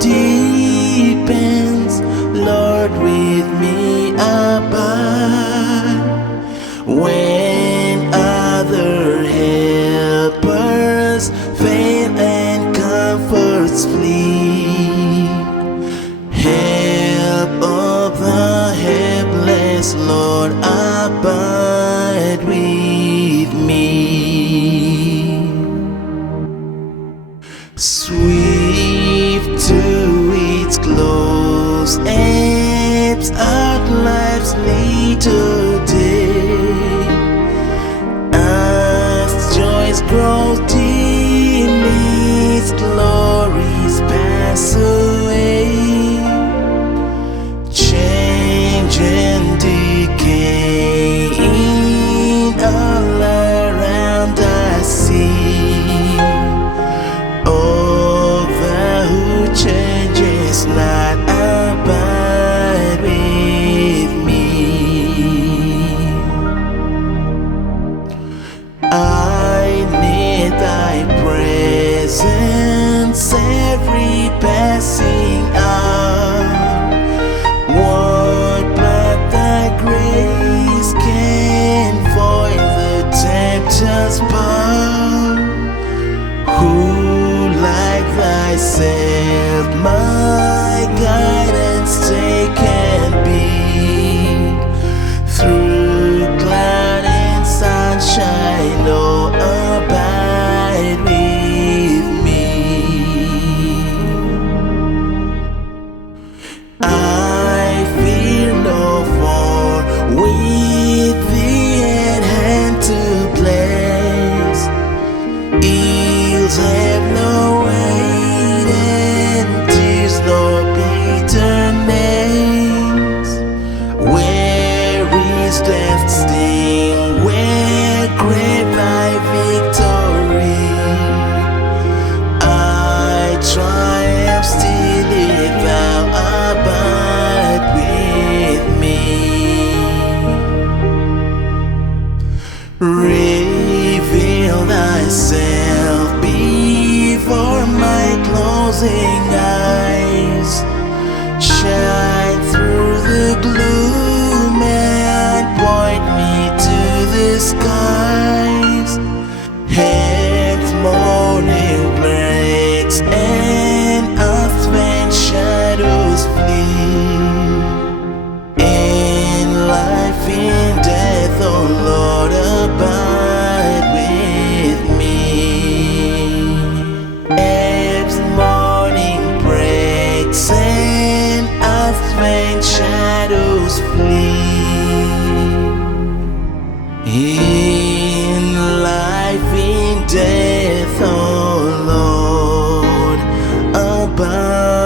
deepens, Lord, with me abide. When other helpers fail and comforts flee, help of the helpless, Lord, abide with me. Swift to its close ebbs out life's little day, as joys grow dim, its glories pass away. Change and decay all around I see. Oh, thou who changes not, abide with me. I need thy presence every passing hour. What but thy grace can foil the tempter's power? Who like thyself my guidance take and be? Through cloud and sunshine, oh, abide with me. I fear no for with thee at hand to bless. Ills have no weight and tears no bitterness. Where is death's sting? Where grave thy victory? I triumph still if thou abide with me. Reveal thyself before my closing eyes. Shine through the gloom and point me to the skies. Heaven's morning breaks and earth's vain shadows flee. In life, in death, oh Lord, abide with me. Ebbs morning breaks and earth's vain shadows flee. In life, in death, oh Lord, abide.